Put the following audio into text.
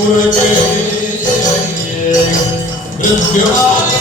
Kurdi, Kurdi,